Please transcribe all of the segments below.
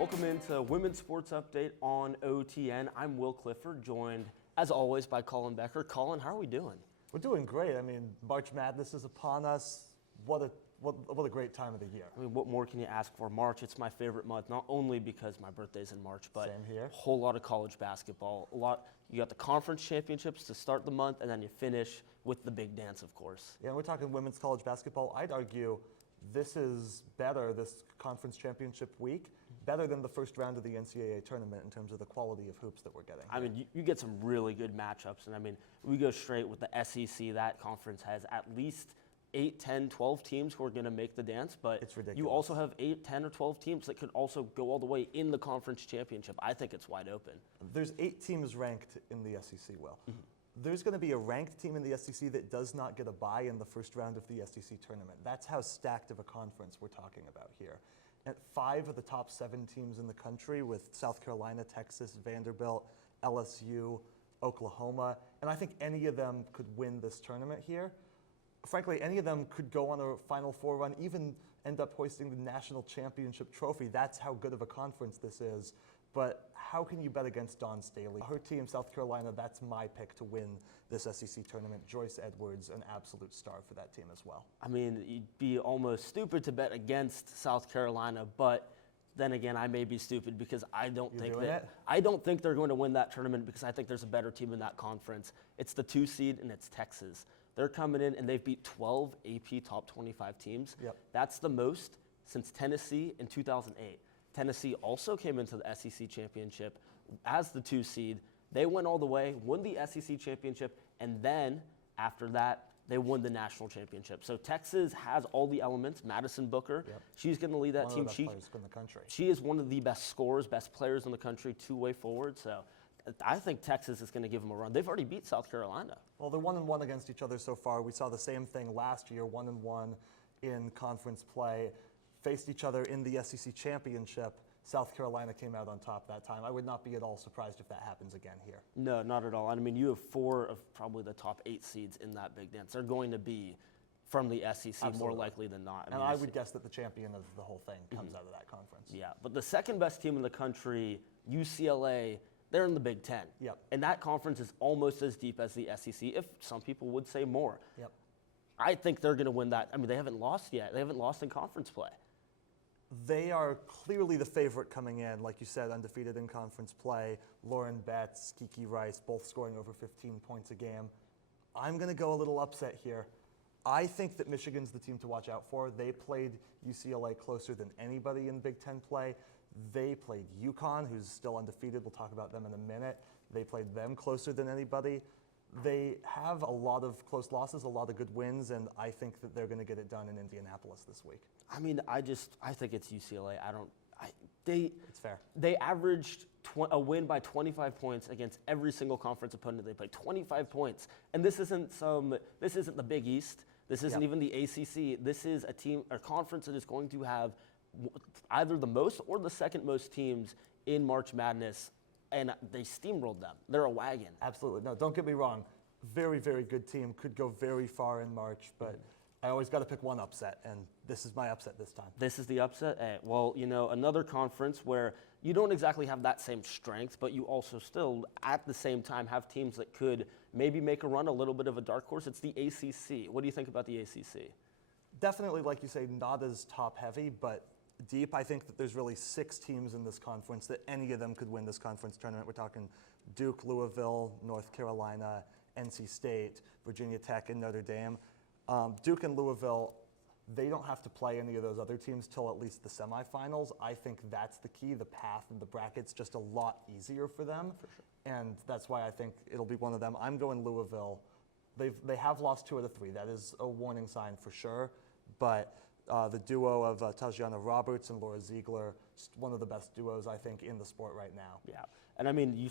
Welcome into Women's Sports Update on OTN. I'm Will Clifford, joined, as always, by Colin Becker. Colin, how are we doing? We're doing great. I mean, March Madness is upon us. What a great time of the year. I mean, what more can you ask for? March, it's my favorite month, not only because my birthday's in March, but Same here. A whole lot of college basketball. You got the conference championships to start the month, and then you finish with the big dance, of course. Yeah, and we're talking women's college basketball. I'd argue this is better, this conference championship week, better than the first round of the NCAA tournament in terms of the quality of hoops that we're getting. I mean, you get some really good matchups, and I mean, we go straight with the SEC. That conference has at least 8, 10, 12 teams who are going to make the dance, but It's ridiculous. You also have 8, 10, or 12 teams that could also go all the way in the conference championship. I think it's wide open. There's 8 teams ranked in the SEC, Will. There's going to be a ranked team in the SEC that does not get a bye in the first round of the SEC tournament. That's how stacked of a conference we're talking about here. And 5 of the top 7 teams in the country, with South Carolina, Texas, Vanderbilt, LSU, Oklahoma, and I think any of them could win this tournament here. Frankly, any of them could go on a Final Four run, even end up hoisting the national championship trophy. That's how good of a conference this is. But how can you bet against Dawn Staley? Her team, South Carolina, that's my pick to win this SEC tournament. Joyce Edwards, an absolute star for that team as well. I mean, you'd be almost stupid to bet against South Carolina, but then again, I may be stupid because I don't think they're going to win that tournament because I think there's a better team in that conference. It's the 2 seed, and it's Texas. They're coming in, and they've beat 12 AP top 25 teams. Yep. That's the most since Tennessee in 2008. Tennessee also came into the SEC championship as the 2 seed. They went all the way, won the SEC championship, and then after that, they won the national championship. So Texas has all the elements. Madison Booker, she's going to lead that team. One of the best players in the country. She is one of the best scorers, best players in the country, two-way forward. So I think Texas is going to give them a run. They've already beat South Carolina. Well, they're 1-1 against each other so far. We saw the same thing last year, 1-1 in conference play. Faced each other in the SEC championship. South Carolina came out on top that time. I would not be at all surprised if that happens again here. No, not at all. I mean, you have 4 of probably the top 8 seeds in that big dance. They're going to be from the SEC. Absolutely. More likely than not. I would guess that the champion of the whole thing comes out of that conference. Yeah, but the second best team in the country, UCLA, they're in the Big Ten. Yep. And that conference is almost as deep as the SEC, if some people would say more. Yep. I think they're going to win that. I mean, they haven't lost yet. They haven't lost in conference play. They are clearly the favorite coming in, like you said, undefeated in conference play. Lauren Betts, Kiki Rice, both scoring over 15 points a game. I'm going to go a little upset here. I think that Michigan's the team to watch out for. They played UCLA closer than anybody in Big Ten play. They played UConn, who's still undefeated. We'll talk about them in a minute. They played them closer than anybody. They have a lot of close losses, a lot of good wins, and I think that they're going to get it done in Indianapolis this week. I mean, I think it's UCLA. It's fair. They averaged a win by 25 points against every single conference opponent they played. 25 points, and this isn't the Big East. This isn't even the ACC. This is a conference that is going to have either the most or the second most teams in March Madness. And they steamrolled them. They're a wagon. Absolutely. No, don't get me wrong. Very, very good team. Could go very far in March, but I always got to pick one upset, and this is my upset this time. This is the upset? Well, another conference where you don't exactly have that same strength, but you also still, at the same time, have teams that could maybe make a run, a little bit of a dark horse. It's the ACC. What do you think about the ACC? Definitely, like you say, not as top-heavy, but deep. I think that there's really 6 teams in this conference that any of them could win this conference tournament. We're talking Duke, Louisville, North Carolina, NC State, Virginia Tech, and Notre Dame. Duke and Louisville, they don't have to play any of those other teams till at least the semifinals. I think that's the key. The path and the bracket's just a lot easier for them. For sure. And that's why I think it'll be one of them. I'm going Louisville. They have lost 2 out of 3. That is a warning sign for sure. But the duo of Tajana Roberts and Laura Ziegler, one of the best duos, I think, in the sport right now. Yeah. And I mean, you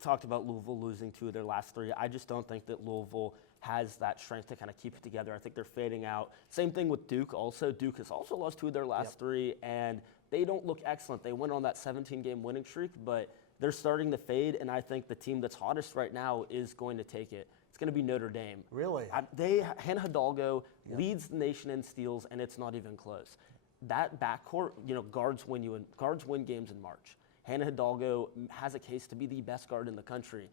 talked about Louisville losing 2 of their last 3. I just don't think that Louisville has that strength to kind of keep it together. I think they're fading out. Same thing with Duke also. Duke has also lost 2 of their last 3, and they don't look excellent. They went on that 17-game winning streak, but they're starting to fade, and I think the team that's hottest right now is going to take it. It's going to be Notre Dame. Really? Hannah Hidalgo leads the nation in steals, and it's not even close. that backcourt, guards win games in March. Hannah Hidalgo has a case to be the best guard in the country.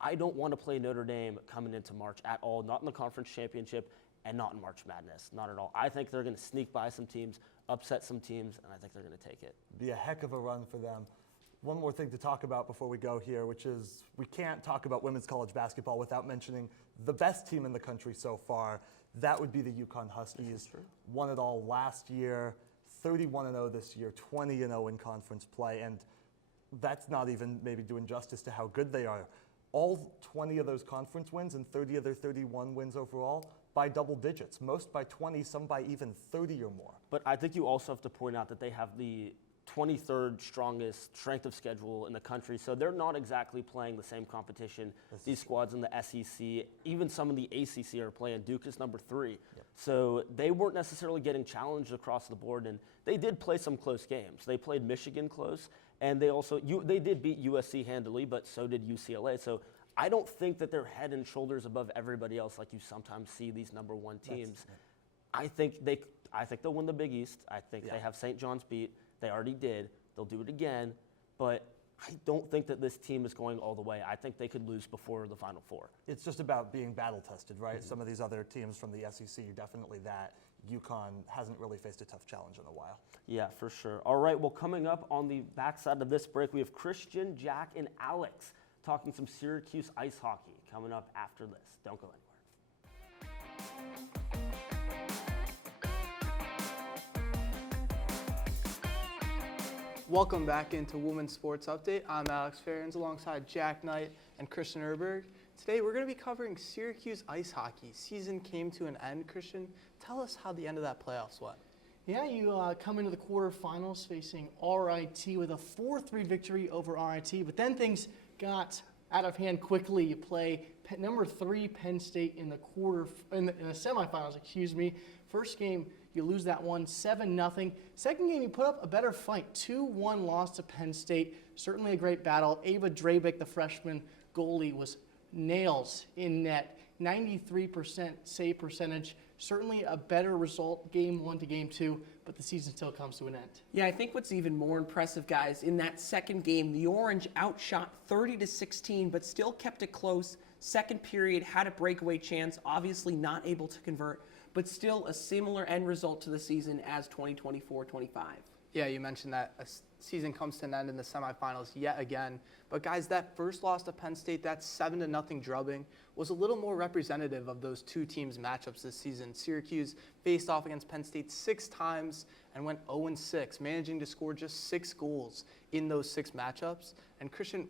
I don't want to play Notre Dame coming into March at all, not in the conference championship and not in March Madness, not at all. I think they're going to sneak by some teams, upset some teams, and I think they're going to take it. Be a heck of a run for them. One more thing to talk about before we go here, which is we can't talk about women's college basketball without mentioning the best team in the country so far. That would be the UConn Huskies. Won it all last year, 31-0 this year, 20-0 in conference play, and that's not even maybe doing justice to how good they are. All 20 of those conference wins and 30 of their 31 wins overall by double digits, most by 20, some by even 30 or more. But I think you also have to point out that they have the 23rd strongest strength of schedule in the country, so they're not exactly playing the same competition. These squads in the SEC, even some of the ACC are playing. Duke is number 3. Yep. So they weren't necessarily getting challenged across the board, and they did play some close games. They played Michigan close, and they did beat USC handily, but so did UCLA. So I don't think that they're head and shoulders above everybody else like you sometimes see these number 1 teams. I think they'll win the Big East. I think they have St. John's beat. They already did. They'll do it again. But I don't think that this team is going all the way. I think they could lose before the Final Four. It's just about being battle-tested, right? Some of these other teams from the SEC, definitely that. UConn hasn't really faced a tough challenge in a while. Yeah, for sure. All right, well, coming up on the backside of this break, we have Christian, Jack, and Alex talking some Syracuse ice hockey coming up after this. Don't go anywhere. Welcome back into Women's Sports Update. I'm Alex Ferens alongside Jack Knight and Christian Erberg. Today we're going to be covering Syracuse ice hockey. Season came to an end. Christian, tell us how the end of that playoffs went. Yeah, you come into the quarterfinals facing RIT with a 4-3 victory over RIT, but then things got out of hand quickly. You play number 3 Penn State in the semifinals. First game, you lose that one 7-0. Second game, you put up a better fight, 2-1 loss to Penn State. Certainly a great battle. Ava Drabick, the freshman goalie, was nails in net. 93% save percentage. Certainly a better result, game 1 to game 2, but the season still comes to an end. Yeah, I think what's even more impressive, guys, in that second game, the Orange outshot 30-16, but still kept it close. Second period, had a breakaway chance, obviously not able to convert, but still a similar end result to the season as 2024-25. Yeah, you mentioned that a season comes to an end in the semifinals yet again. But guys, that first loss to Penn State, that 7-0 drubbing, was a little more representative of those two teams' matchups this season. Syracuse faced off against Penn State 6 times and went 0-6, managing to score just 6 goals in those 6 matchups. And Christian,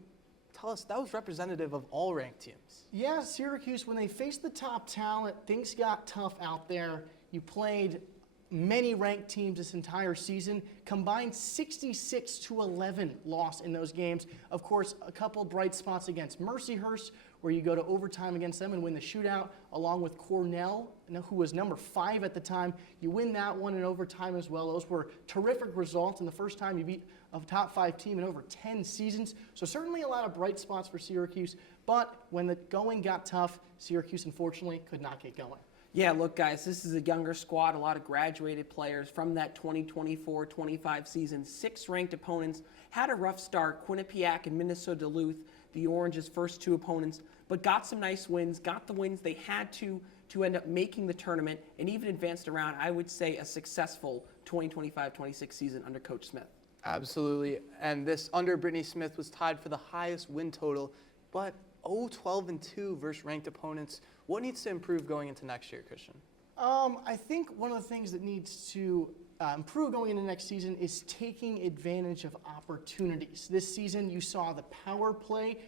tell us, that was representative of all ranked teams. Yeah, Syracuse, when they faced the top talent, things got tough out there. You played many ranked teams this entire season, combined 66-11 loss in those games. Of course, a couple bright spots against Mercyhurst, where you go to overtime against them and win the shootout, along with Cornell, who was number 5 at the time. You win that one in overtime as well. Those were terrific results, and the first time you beat a top 5 team in over 10 seasons. So certainly a lot of bright spots for Syracuse, but when the going got tough, Syracuse unfortunately could not get going. Yeah, look, guys, this is a younger squad, a lot of graduated players from that 2024-25 season. 6 ranked opponents, had a rough start, Quinnipiac and Minnesota Duluth, the Orange's first 2 opponents, but got some nice wins, got the wins they had to end up making the tournament, and even advanced around, I would say, a successful 2025-26 season under Coach Smith. Absolutely, and this under Brittany Smith was tied for the highest win total, but 0-12-2 versus ranked opponents. What needs to improve going into next year, Christian? I think one of the things that needs to improve going into next season is taking advantage of opportunities. This season, you saw the power play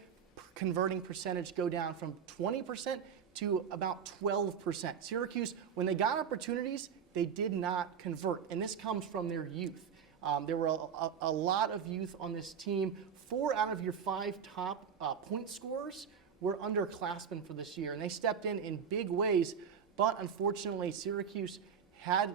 converting percentage go down from 20% to about 12%. Syracuse, when they got opportunities, they did not convert, and this comes from their youth. There were a lot of youth on this team. 4 out of your 5 top point scorers were underclassmen for this year, and they stepped in big ways. But unfortunately, Syracuse had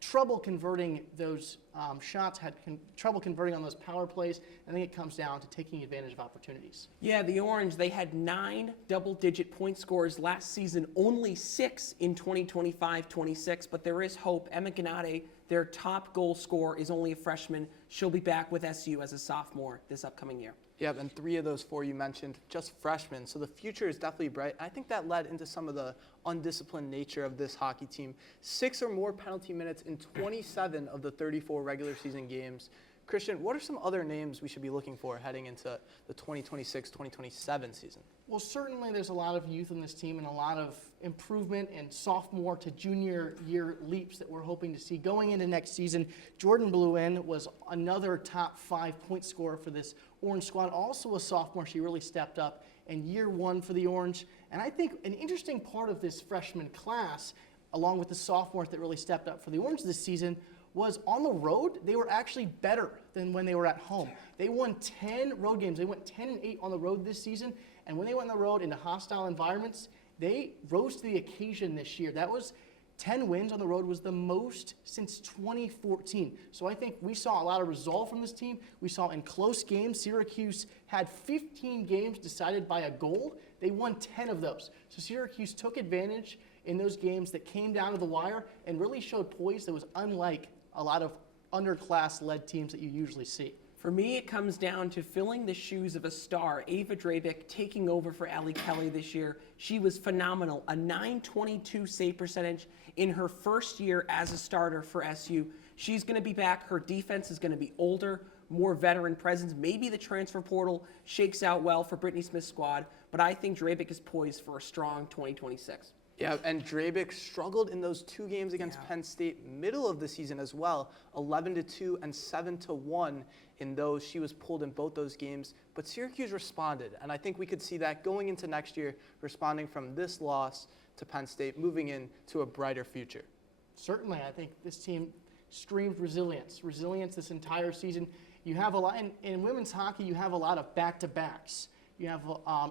trouble converting those shots, had trouble converting on those power plays. I think it comes down to taking advantage of opportunities. Yeah, the Orange, they had 9 double-digit point scorers last season, only 6 in 2025-26, but there is hope. Emma Gennady, their top goal scorer, is only a freshman. She'll be back with SU as a sophomore this upcoming year. Yep, and 3 of those 4 you mentioned, just freshmen. So the future is definitely bright. I think that led into some of the undisciplined nature of this hockey team. 6 or more penalty minutes in 27 of the 34 regular season games. Christian, what are some other names we should be looking for heading into the 2026-2027 season? Well, certainly there's a lot of youth in this team and a lot of improvement and sophomore to junior year leaps that we're hoping to see going into next season. Jordan Bluin was another top 5 point scorer for this Orange squad, also a sophomore. She really stepped up in year 1 for the Orange. And I think an interesting part of this freshman class, along with the sophomores that really stepped up for the Orange this season, was on the road, they were actually better than when they were at home. They won 10 road games. They went 10-8 on the road this season. And when they went on the road into hostile environments, they rose to the occasion this year. That was 10 wins on the road was the most since 2014. So I think we saw a lot of resolve from this team. We saw in close games, Syracuse had 15 games decided by a goal. They won 10 of those. So Syracuse took advantage in those games that came down to the wire and really showed poise that was unlike a lot of underclass-led teams that you usually see. For me, it comes down to filling the shoes of a star. Ava Drabick taking over for Allie Kelly this year. She was phenomenal. A .922 save percentage in her first year as a starter for SU. She's going to be back. Her defense is going to be older, more veteran presence. Maybe the transfer portal shakes out well for Brittany Smith's squad, but I think Drabick is poised for a strong 2026. Yeah, and Drabick struggled in those 2 games against Penn State middle of the season as well, 11-2 and 7-1 in those. She was pulled in both those games, but Syracuse responded, and I think we could see that going into next year, responding from this loss to Penn State, moving into a brighter future. Certainly, I think this team streamed resilience this entire season. You have a lot, in women's hockey, you have a lot of back-to-backs. You have,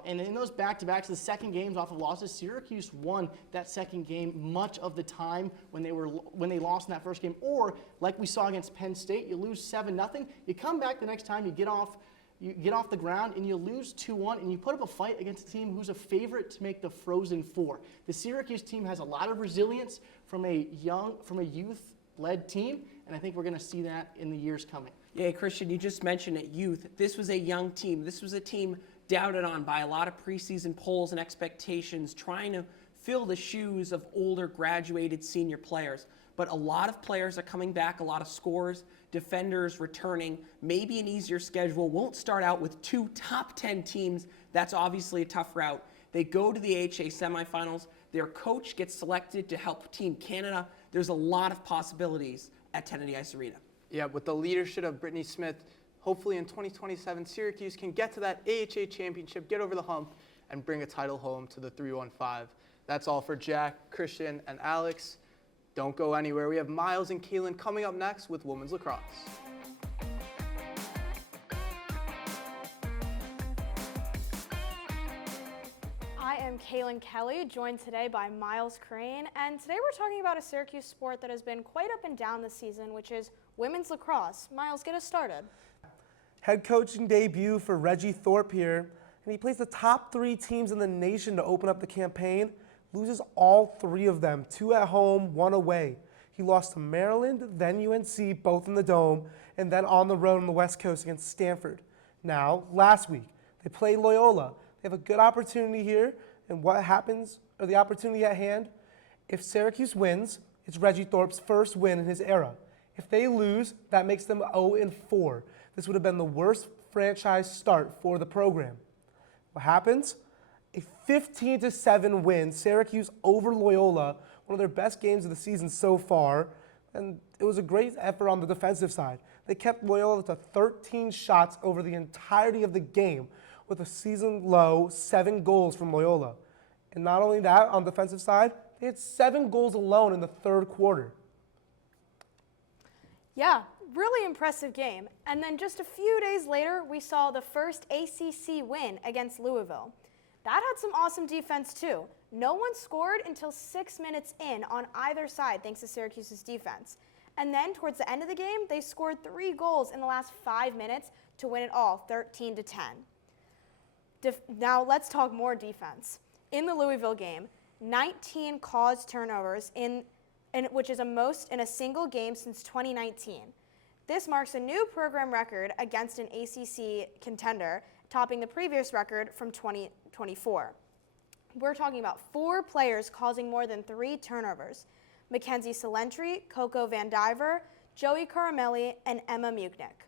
and in those back-to-backs, the second games off of losses, Syracuse won that second game much of the time when they lost in that first game. Or like we saw against Penn State, you lose 7-0. You come back the next time, you get off the ground, and you lose 2-1, and you put up a fight against a team who's a favorite to make the Frozen Four. The Syracuse team has a lot of resilience from a youth-led team, and I think we're going to see that in the years coming. Yeah, Christian, you just mentioned it, youth. This was a young team. This was a team doubted on by a lot of preseason polls and expectations, trying to fill the shoes of older graduated senior players. But a lot of players are coming back, a lot of scorers, defenders returning, maybe an easier schedule. Won't start out with 2 top 10 teams. That's obviously a tough route. They go to the AHA semifinals. Their coach gets selected to help Team Canada. There's a lot of possibilities at Kennedy Ice Arena. Yeah, with the leadership of Brittany Smith, hopefully in 2027, Syracuse can get to that AHA championship, get over the hump, and bring a title home to the 315. That's all for Jack, Christian, and Alex. Don't go anywhere. We have Miles and Kaylin coming up next with women's lacrosse. I am Kaylin Kelly, joined today by Miles Crane, and today we're talking about a Syracuse sport that has been quite up and down this season, which is women's lacrosse. Miles, get us started. Head coaching debut for Reggie Thorpe here, and he plays the top 3 teams in the nation to open up the campaign, loses all 3 of them, 2 at home, 1 away. He lost to Maryland, then UNC, both in the Dome, and then on the road on the West Coast against Stanford. Now, last week, they played Loyola. They have a good opportunity here, and what happens, or the opportunity at hand, if Syracuse wins, it's Reggie Thorpe's first win in his era. If they lose, that makes them 0-4. This would have been the worst franchise start for the program. What happens? A 15-7 win, Syracuse over Loyola, one of their best games of the season so far, and it was a great effort on the defensive side. They kept Loyola to 13 shots over the entirety of the game, with a season-low 7 goals from Loyola. And not only that, on the defensive side, they had 7 goals alone in the 3rd quarter. Yeah, really impressive game. And then just a few days later, we saw the first ACC win against Louisville. That had some awesome defense too. No one scored until 6 minutes in on either side, thanks to Syracuse's defense. And then towards the end of the game, they scored 3 goals in the last 5 minutes to win it all, 13-10. Now let's talk more defense. In the Louisville game, 19 caused turnovers, which is a most in a single game since 2019. This marks a new program record against an ACC contender, topping the previous record from 2024. We're talking about 4 players causing more than 3 turnovers: Mackenzie Salentri, Coco Van Diver, Joey Caramelli, and Emma Muknick.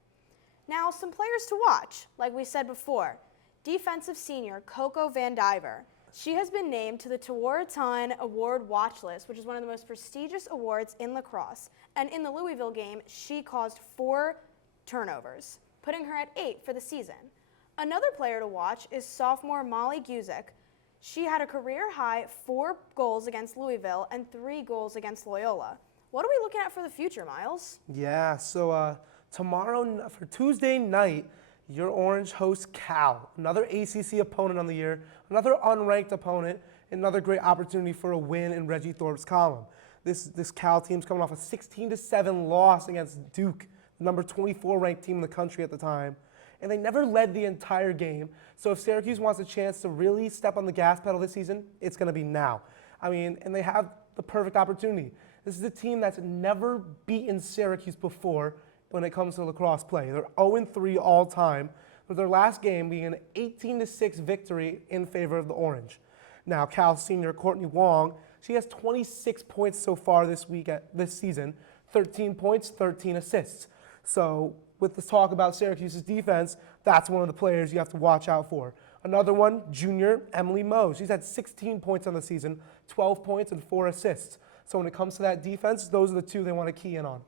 Now, some players to watch, like we said before. Defensive senior Coco Van Diver. She has been named to the Tewaaraton Award watch list, which is one of the most prestigious awards in lacrosse. And in the Louisville game, she caused 4 turnovers, putting her at 8 for the season. Another player to watch is sophomore Molly Guzik. She had a career-high 4 goals against Louisville and 3 goals against Loyola. What are we looking at for the future, Miles? Yeah, so tomorrow, for Tuesday night, your Orange hosts Cal, another ACC opponent on the year, another unranked opponent, another great opportunity for a win in Reggie Thorpe's column. This Cal team's coming off a 16-7 loss against Duke, the number 24 ranked team in the country at the time. And they never led the entire game. So if Syracuse wants a chance to really step on the gas pedal this season, it's going to be now. I mean, and they have the perfect opportunity. This is a team that's never beaten Syracuse before when it comes to lacrosse play. They're 0-3 all time, with their last game being an 18-6 victory in favor of the Orange. Now, Cal senior Courtney Wong, she has 26 points so far this season, 13 points, 13 assists. So with the talk about Syracuse's defense, that's one of the players you have to watch out for. Another one, junior Emily Moe. She's had 16 points on the season, 12 points and 4 assists. So when it comes to that defense, those are the 2 they want to key in on.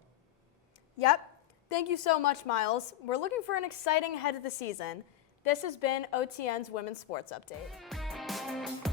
Yep. Thank you so much, Miles. We're looking for an exciting head of the season. This has been OTN's Women's Sports Update.